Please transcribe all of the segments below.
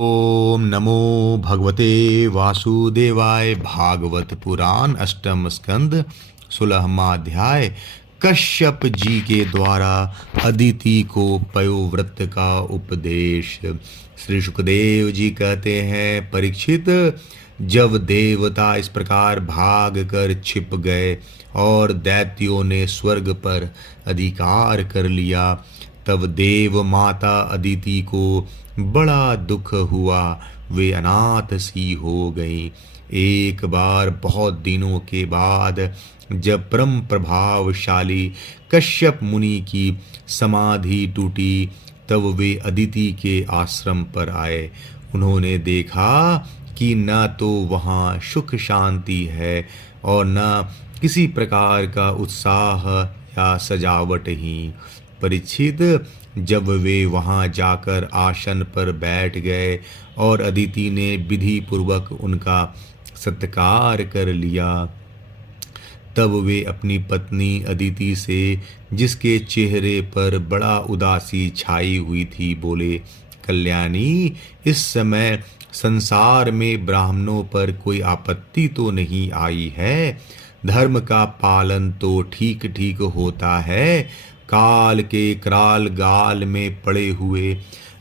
ओम नमो भगवते वासुदेवाय। भागवत पुराण अष्टम स्कंद 16वां अध्याय। कश्यप जी के द्वारा अदिति को पयोव्रत का उपदेश। श्री सुखदेव जी कहते हैं, परीक्षित, जब देवता इस प्रकार भाग कर छिप गए और दैत्यों ने स्वर्ग पर अधिकार कर लिया, तब देव माता अदिति को बड़ा दुख हुआ। वे अनाथ सी हो गईं। एक बार बहुत दिनों के बाद जब परम प्रभावशाली कश्यप मुनि की समाधि टूटी, तब वे अदिति के आश्रम पर आए। उन्होंने देखा कि न तो वहाँ सुख शांति है और न किसी प्रकार का उत्साह या सजावट ही। परीक्षित, जब वे वहां जाकर आसन पर बैठ गए और अदिति ने विधि पूर्वक उनका सत्कार कर लिया, तब वे अपनी पत्नी अदिति से, जिसके चेहरे पर बड़ा उदासी छाई हुई थी, बोले, कल्याणी, इस समय संसार में ब्राह्मणों पर कोई आपत्ति तो नहीं आई है। धर्म का पालन तो ठीक ठीक होता है। काल के कराल गाल में पड़े हुए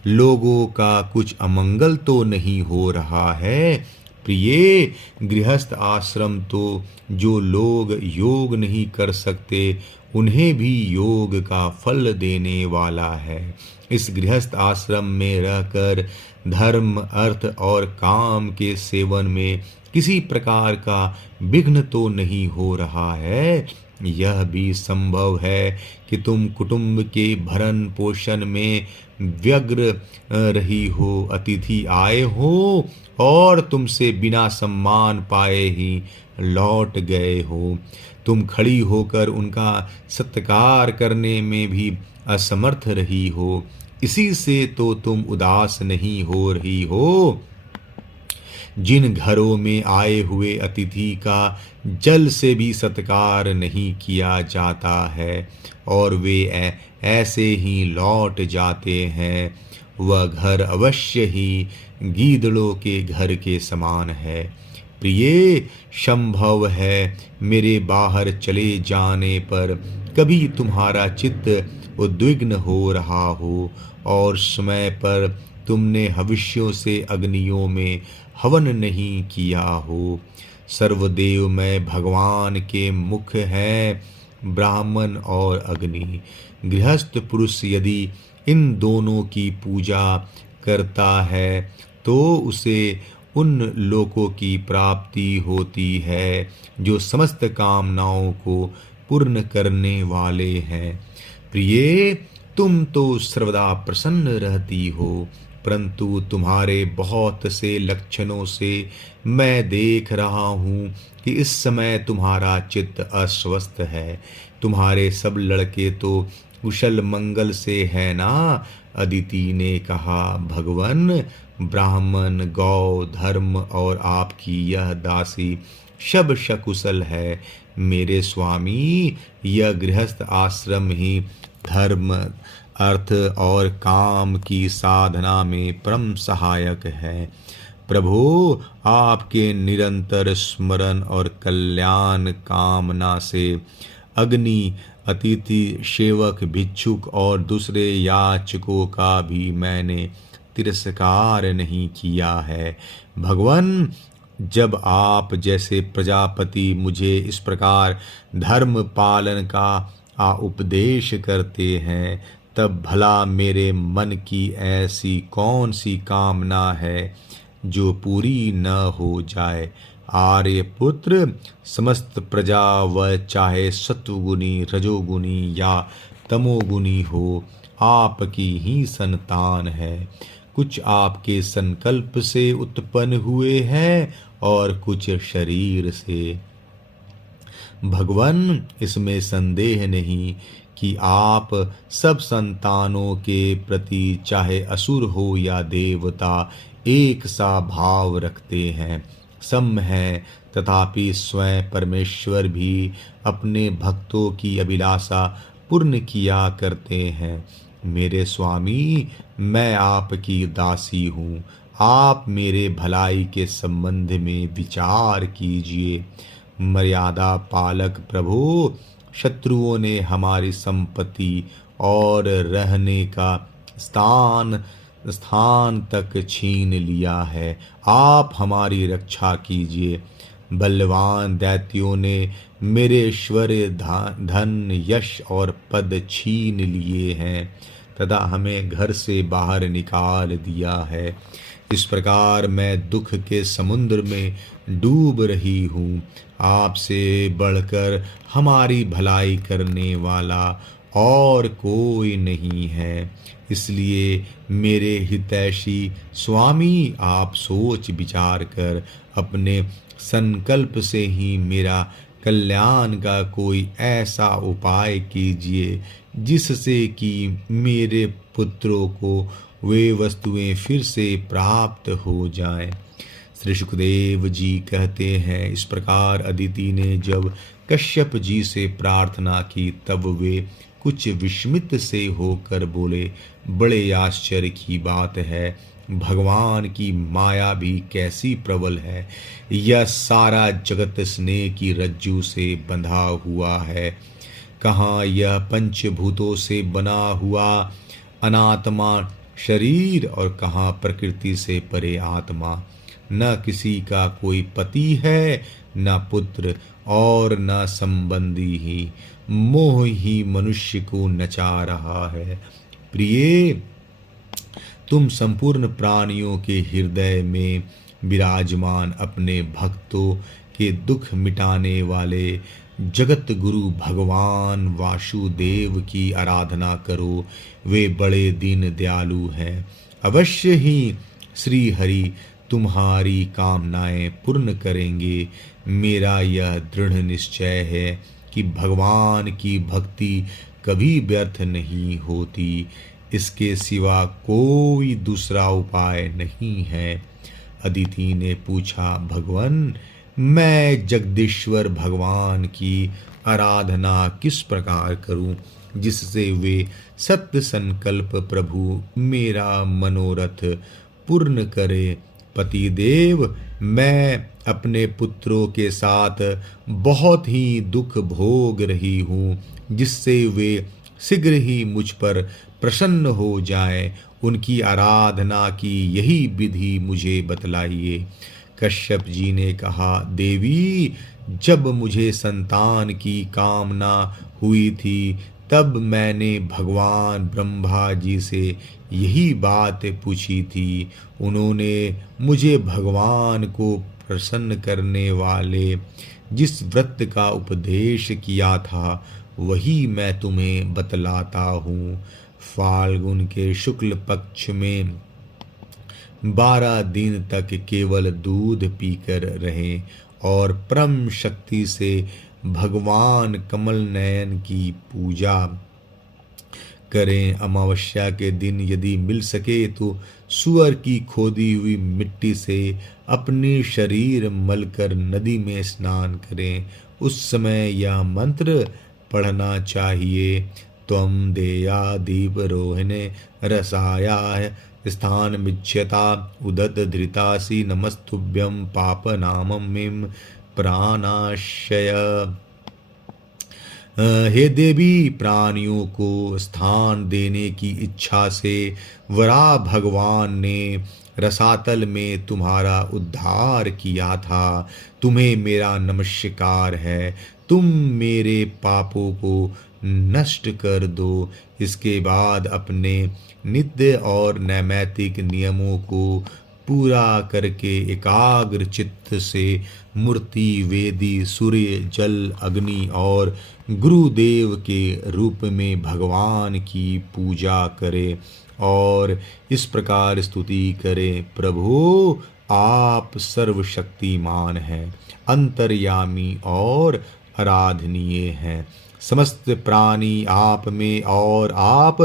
लोगों का कुछ अमंगल तो नहीं हो रहा है। प्रिय, गृहस्थ आश्रम तो जो लोग योग नहीं कर सकते उन्हें भी योग का फल देने वाला है। इस गृहस्थ आश्रम में रहकर धर्म, अर्थ और काम के सेवन में किसी प्रकार का विघ्न तो नहीं हो रहा है। यह भी संभव है कि तुम कुटुंब के भरण पोषण में व्यग्र रही हो, अतिथि आए हो और तुमसे बिना सम्मान पाए ही लौट गए हो। तुम खड़ी होकर उनका सत्कार करने में भी असमर्थ रही हो। इसी से तो तुम उदास नहीं हो रही हो। जिन घरों में आए हुए अतिथि का जल से भी सत्कार नहीं किया जाता है और वे ऐसे ही लौट जाते हैं, वह घर अवश्य ही गीदड़ों के घर के समान है। प्रिय, संभव है मेरे बाहर चले जाने पर कभी तुम्हारा चित्त उद्विग्न हो रहा हो और समय पर तुमने हविष्यों से अग्नियों में हवन नहीं किया हो। सर्वदेवमय भगवान के मुख हैं ब्राह्मण और अग्नि। गृहस्थ पुरुष यदि इन दोनों की पूजा करता है तो उसे उन लोकों की प्राप्ति होती है जो समस्त कामनाओं को पूर्ण करने वाले हैं। प्रिय, तुम तो सर्वदा प्रसन्न रहती हो, परंतु तुम्हारे बहुत से लक्षणों से मैं देख रहा हूँ कि इस समय तुम्हारा चित्त अस्वस्थ है। तुम्हारे सब लड़के तो कुशल मंगल से है ना? अदिति ने कहा, भगवन, ब्राह्मण, गौ, धर्म और आपकी यह दासी सब सकुशल है। मेरे स्वामी, यह गृहस्थ आश्रम ही धर्म, अर्थ और काम की साधना में परम सहायक है। प्रभु, आपके निरंतर स्मरण और कल्याण कामना से अग्नि, अतिथि, सेवक, भिक्षुक और दूसरे याचकों का भी मैंने तिरस्कार नहीं किया है। भगवान, जब आप जैसे प्रजापति मुझे इस प्रकार धर्म पालन का उपदेश करते हैं, तब भला मेरे मन की ऐसी कौन सी कामना है जो पूरी न हो जाए। आर्यपुत्र, समस्त प्रजा व चाहे सत्वगुणी, रजोगुणी या तमोगुणी हो, आपकी ही संतान है। कुछ आपके संकल्प से उत्पन्न हुए हैं और कुछ शरीर से। भगवान, इसमें संदेह नहीं कि आप सब संतानों के प्रति चाहे असुर हो या देवता एक सा भाव रखते हैं। सम है, तथापि स्वयं परमेश्वर भी अपने भक्तों की अभिलाषा पूर्ण किया करते हैं। मेरे स्वामी, मैं आपकी दासी हूँ, आप मेरे भलाई के संबंध में विचार कीजिए। मर्यादा पालक प्रभु, शत्रुओं ने हमारी संपत्ति और रहने का स्थान तक छीन लिया है। आप हमारी रक्षा कीजिए। बलवान दैत्यों ने मेरे ऐश्वर्य, धन, यश और पद छीन लिए हैं तथा हमें घर से बाहर निकाल दिया है। इस प्रकार मैं दुख के समुद्र में डूब रही हूँ। आपसे बढ़कर हमारी भलाई करने वाला और कोई नहीं है। इसलिए मेरे हितैषी स्वामी, आप सोच विचार कर अपने संकल्प से ही मेरा कल्याण का कोई ऐसा उपाय कीजिए जिससे कि मेरे पुत्रों को वे वस्तुएं फिर से प्राप्त हो जाएं। श्री सुखदेव जी कहते हैं, इस प्रकार अदिति ने जब कश्यप जी से प्रार्थना की तब वे कुछ विस्मित से होकर बोले, बड़े आश्चर्य की बात है, भगवान की माया भी कैसी प्रबल है। यह सारा जगत स्नेह की रज्जू से बंधा हुआ है। कहाँ यह पंचभूतों से बना हुआ अनात्मा शरीर और कहाँ प्रकृति से परे आत्मा। न किसी का कोई पति है, न पुत्र और न संबंधी ही। मोह ही मनुष्य को नचा रहा है। प्रिय, तुम संपूर्ण प्राणियों के हृदय में विराजमान अपने भक्तों के दुख मिटाने वाले जगत गुरु भगवान वासुदेव की आराधना करो। वे बड़े दीन दयालु हैं। अवश्य ही श्री हरि तुम्हारी कामनाएं पूर्ण करेंगे। मेरा यह दृढ़ निश्चय है कि भगवान की भक्ति कभी व्यर्थ नहीं होती। इसके सिवा कोई दूसरा उपाय नहीं है। अदिति ने पूछा, भगवान, मैं जगदीश्वर भगवान की आराधना किस प्रकार करूं जिससे वे सत्य संकल्प प्रभु मेरा मनोरथ पूर्ण करे। पतिदेव, मैं अपने पुत्रों के साथ बहुत ही दुख भोग रही हूँ, जिससे वे शीघ्र ही मुझ पर प्रसन्न हो जाएं। उनकी आराधना की यही विधि मुझे बतलाइए। कश्यप जी ने कहा, देवी, जब मुझे संतान की कामना हुई थी तब मैंने भगवान ब्रह्मा जी से यही बात पूछी थी। उन्होंने मुझे भगवान को प्रसन्न करने वाले जिस व्रत का उपदेश किया था वही मैं तुम्हें बतलाता हूँ। फाल्गुन के शुक्ल पक्ष में 12 दिन तक केवल दूध पीकर रहें और परम शक्ति से भगवान कमल नयन की पूजा करें। अमावस्या के दिन यदि मिल सके तो सुअर की खोदी हुई मिट्टी से अपने शरीर मलकर नदी में स्नान करें। उस समय यह मंत्र पढ़ना चाहिए, त्वं देया दीप रोहिणे रसाया स्थान मिच्छ्यता उदत धृतासी नमस्तुभ्यं पाप नाममिं प्राणाशय। हे देवी, प्राणियों को स्थान देने की इच्छा से वराह भगवान ने रसातल में तुम्हारा उद्धार किया था। तुम्हें मेरा नमस्कार है। तुम मेरे पापों को नष्ट कर दो। इसके बाद अपने नित्य और नैमित्तिक नियमों को पूरा करके एकाग्र चित्त से मूर्ति, वेदी, सूर्य, जल, अग्नि और गुरुदेव के रूप में भगवान की पूजा करें और इस प्रकार स्तुति करें, प्रभु आप सर्वशक्तिमान हैं, अंतर्यामी और आराधनीय हैं। समस्त प्राणी आप में और आप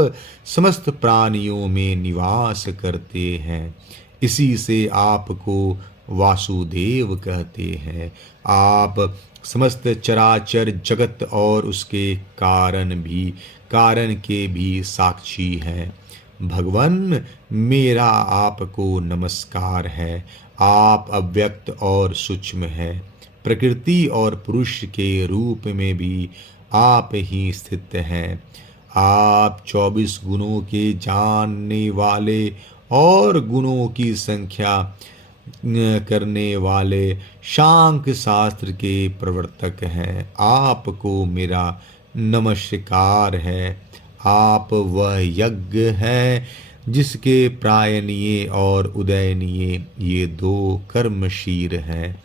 समस्त प्राणियों में निवास करते हैं। इसी से आपको वासुदेव कहते हैं। आप समस्त चराचर जगत और उसके कारण के भी साक्षी हैं। भगवन मेरा आपको नमस्कार है। आप अव्यक्त और सूक्ष्म है। प्रकृति और पुरुष के रूप में भी आप ही स्थित हैं। आप 24 गुणों के जानने वाले और गुणों की संख्या करने वाले शांख शास्त्र के प्रवर्तक हैं। आपको मेरा नमस्कार है। आप वह यज्ञ हैं जिसके प्रायणीय और उदयनीय ये दो कर्मशील हैं।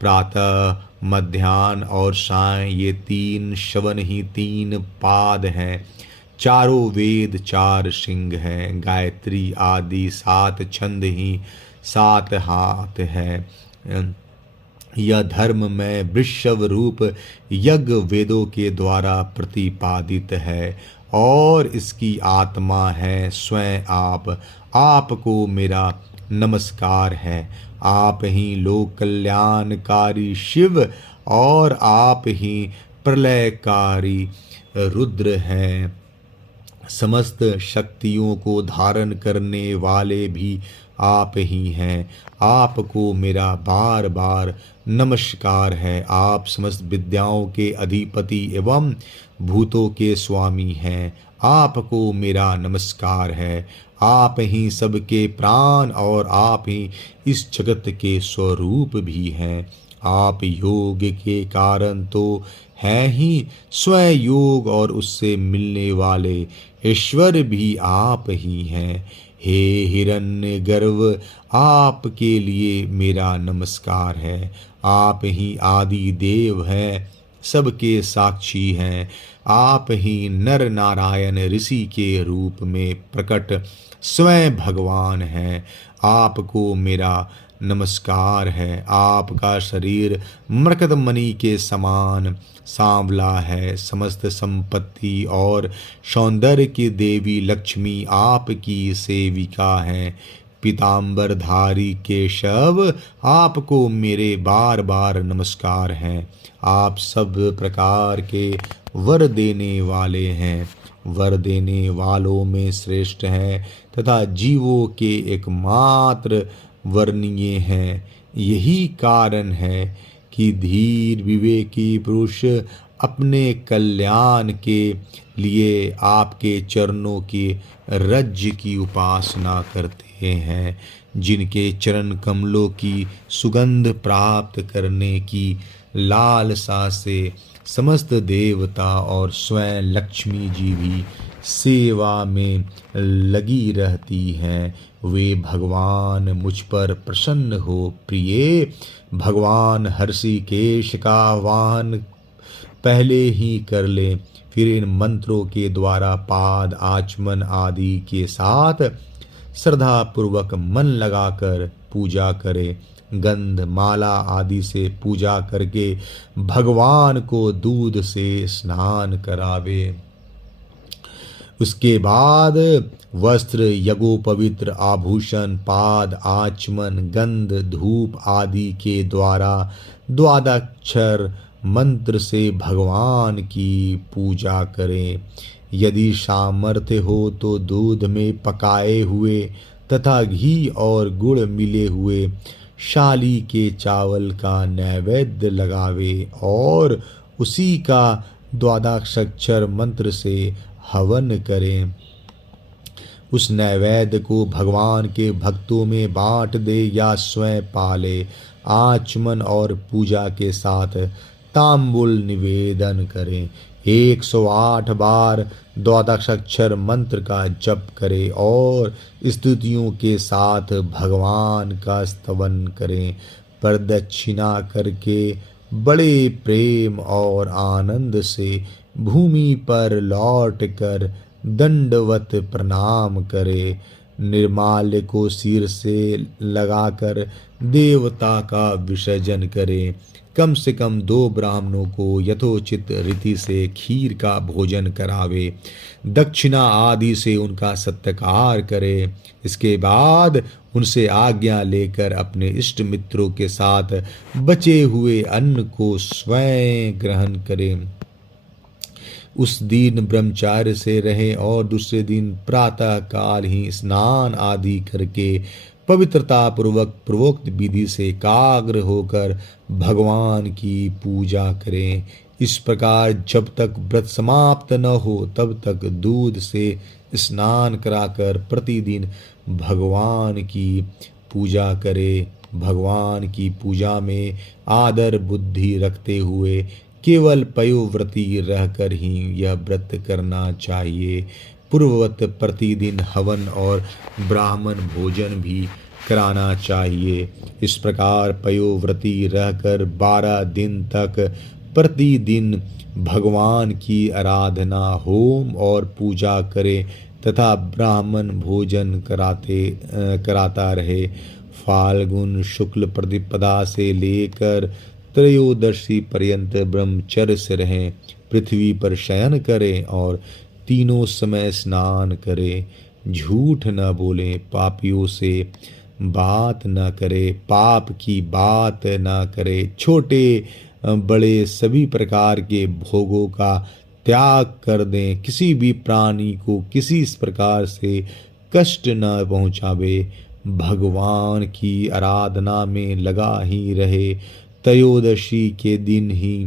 प्रातः, मध्याह्न और साय ये 3 श्रवण ही 3 पाद हैं। चारों वेद 4 सिंह हैं। गायत्री आदि 7 छंद ही 7 हाथ है। यह धर्म में वृषभ रूप यज्ञ वेदों के द्वारा प्रतिपादित है और इसकी आत्मा है स्वयं आप। आपको मेरा नमस्कार है। आप ही लोक कल्याणकारी शिव और आप ही प्रलयकारी रुद्र हैं। समस्त शक्तियों को धारण करने वाले भी आप ही हैं। आपको मेरा बार बार नमस्कार है। आप समस्त विद्याओं के अधिपति एवं भूतों के स्वामी हैं। आपको मेरा नमस्कार है। आप ही सबके प्राण और आप ही इस जगत के स्वरूप भी हैं। आप योग के कारण तो हैं ही, स्वयं योग और उससे मिलने वाले ईश्वर भी आप ही हैं। हे हिरण्य गर्भ, आपके लिए मेरा नमस्कार है। आप ही आदि देव हैं, सबके साक्षी हैं। आप ही नर नारायण ऋषि के रूप में प्रकट स्वयं भगवान हैं। आपको मेरा नमस्कार है। आपका शरीर मरकत मणि के समान सांवला है। समस्त संपत्ति और सौंदर्य की देवी लक्ष्मी आपकी सेविका हैं। पीताम्बरधारी केशव, आपको मेरे बार बार नमस्कार हैं। आप सब प्रकार के वर देने वाले हैं। वर देने वालों में श्रेष्ठ हैं तथा जीवों के एकमात्र वर्णीय हैं। यही कारण है कि धीर विवेकी पुरुष अपने कल्याण के लिए आपके चरणों की रज की उपासना करते हैं। जिनके चरण कमलों की सुगंध प्राप्त करने की लालसा से समस्त देवता और स्वयं लक्ष्मी जी भी सेवा में लगी रहती हैं। वे भगवान मुझ पर प्रसन्न हो प्रिय। भगवान हर्षिकेश का आह्वान पहले ही कर ले, फिर इन मंत्रों के द्वारा पाद आचमन आदि के साथ श्रद्धा पूर्वक मन लगाकर पूजा करे। गंध माला आदि से पूजा करके भगवान को दूध से स्नान करावे। उसके बाद वस्त्र, यज्ञोपवित्र आभूषण, पाद आचमन, गंध, धूप आदि के द्वारा द्वादक्षर मंत्र से भगवान की पूजा करें। यदि सामर्थ्य हो तो दूध में पकाए हुए तथा घी और गुड़ मिले हुए शाली के चावल का नैवेद्य लगावे और उसी का द्वादशाक्षर मंत्र से हवन करें। उस नैवेद्य को भगवान के भक्तों में बांट दे या स्वयं पाले। आचमन और पूजा के साथ तांबुल निवेदन करें। 108 बार द्वादशाक्षर मंत्र का जप करें और स्तुतियों के साथ भगवान का स्तवन करें। प्रदक्षिणा करके बड़े प्रेम और आनंद से भूमि पर लौटकर दंडवत प्रणाम करे। निर्माल्य को सिर से लगाकर देवता का विसर्जन करे। कम से कम 2 ब्राह्मणों को यथोचित रीति से खीर का भोजन करावे। दक्षिणा आदि से उनका सत्कार करे। इसके बाद उनसे आज्ञा लेकर अपने इष्ट मित्रों के साथ बचे हुए अन्न को स्वयं ग्रहण करें। उस दिन ब्रह्मचार्य से रहें और दूसरे दिन प्रातः काल ही स्नान आदि करके पवित्रता पूर्वक पूर्वोक्त विधि से एकाग्र होकर भगवान की पूजा करें। इस प्रकार जब तक व्रत समाप्त न हो तब तक दूध से स्नान कराकर प्रतिदिन भगवान की पूजा करें। भगवान की पूजा में आदर बुद्धि रखते हुए केवल पयोव्रती रहकर ही यह व्रत करना चाहिए। पूर्ववत प्रतिदिन हवन और ब्राह्मण भोजन भी कराना चाहिए। इस प्रकार पयोव्रती रहकर 12 दिन तक प्रतिदिन भगवान की आराधना होम और पूजा करे तथा ब्राह्मण भोजन कराता रहे। फाल्गुन शुक्ल प्रतिपदा से लेकर त्रयोदशी पर्यंत ब्रह्मचर्य से रहें। पृथ्वी पर शयन करें और तीनों समय स्नान करें। झूठ न बोलें, पापियों से बात न करें, पाप की बात न करें, छोटे बड़े सभी प्रकार के भोगों का त्याग कर दें। किसी भी प्राणी को किसी इस प्रकार से कष्ट न पहुँचावे। भगवान की आराधना में लगा ही रहे। त्रयोदशी के दिन ही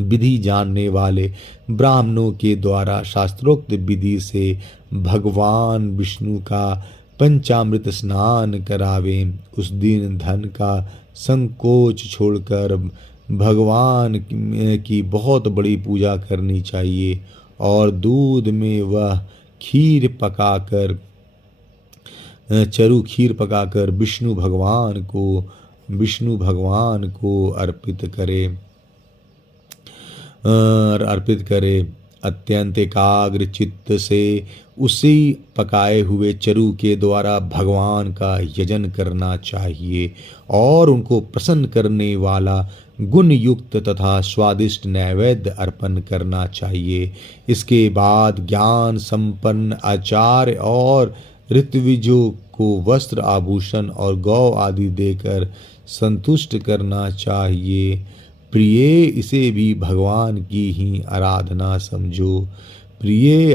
विधि जानने वाले ब्राह्मणों के द्वारा शास्त्रोक्त विधि से भगवान विष्णु का पंचामृत स्नान करावें। उस दिन धन का संकोच छोड़कर भगवान की बहुत बड़ी पूजा करनी चाहिए और दूध में वह चरु खीर पकाकर विष्णु भगवान को अर्पित करे। अत्यंत एकाग्र चित्त से उसी पकाए हुए चरु के द्वारा भगवान का यजन करना चाहिए और उनको प्रसन्न करने वाला गुण युक्त तथा स्वादिष्ट नैवेद्य अर्पण करना चाहिए। इसके बाद ज्ञान संपन्न आचार्य और ऋत्विजों को वस्त्र आभूषण और गौ आदि देकर संतुष्ट करना चाहिए। प्रिय, इसे भी भगवान की ही आराधना समझो। प्रिय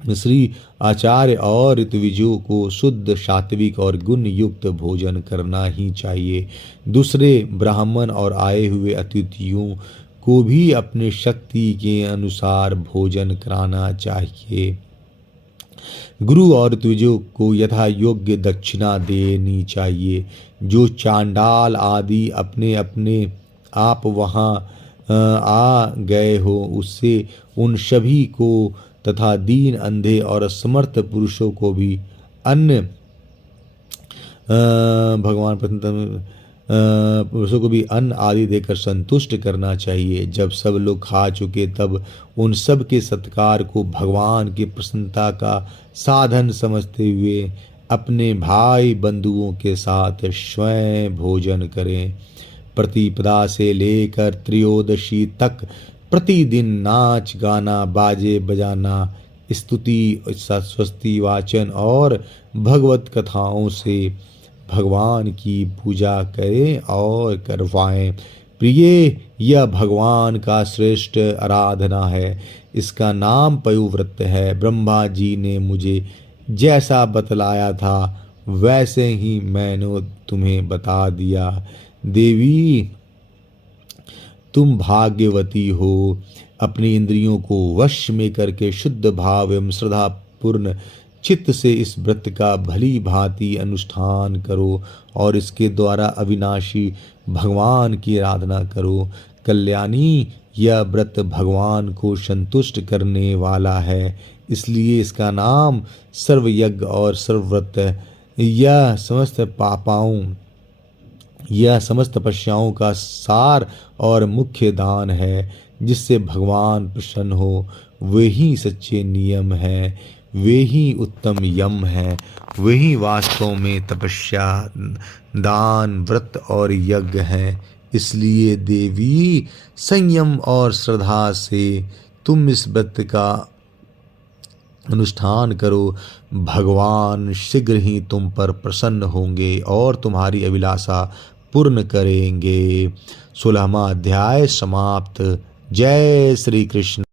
श्री आचार्य और ऋत्विजों को शुद्ध सात्विक और गुण युक्त भोजन करना ही चाहिए। दूसरे ब्राह्मण और आए हुए अतिथियों को भी अपने शक्ति के अनुसार भोजन कराना चाहिए। गुरु और ऋत्विजों को यथा योग्य दक्षिणा देनी चाहिए। जो चांडाल आदि अपने अपने आप वहाँ आ गए हो उससे उन सभी को तथा दीन अंधे और असमर्थ पुरुषों को भी अन्न पुरुषों को भी अन्न आदि देकर संतुष्ट करना चाहिए। जब सब लोग खा चुके तब उन सब के सत्कार को भगवान की प्रसन्नता का साधन समझते हुए अपने भाई बंधुओं के साथ स्वयं भोजन करें। प्रतिपदा से लेकर त्रयोदशी तक प्रतिदिन नाच गाना, बाजे बजाना, स्तुति, स्वस्ति वाचन और भगवत कथाओं से भगवान की पूजा करें और करवाएं। प्रिय, यह भगवान का श्रेष्ठ आराधना है। इसका नाम पयोव्रत है। ब्रह्मा जी ने मुझे जैसा बतलाया था वैसे ही मैंने तुम्हें बता दिया। देवी, तुम भाग्यवती हो। अपनी इंद्रियों को वश में करके शुद्ध भाव एवं श्रद्धा पूर्ण चित्त से इस व्रत का भली भांति अनुष्ठान करो और इसके द्वारा अविनाशी भगवान की आराधना करो। कल्याणी, यह व्रत भगवान को संतुष्ट करने वाला है, इसलिए इसका नाम सर्वयज्ञ और सर्वव्रत। यह समस्त तपस्याओं का सार और मुख्य दान है। जिससे भगवान प्रसन्न हो वही सच्चे नियम है, वे ही उत्तम यम है, वही वास्तव में तपस्या, दान, व्रत और यज्ञ हैं। इसलिए देवी, संयम और श्रद्धा से तुम इस व्रत का अनुष्ठान करो। भगवान शीघ्र ही तुम पर प्रसन्न होंगे और तुम्हारी अभिलाषा पूर्ण करेंगे। 16वां अध्याय समाप्त। जय श्री कृष्ण।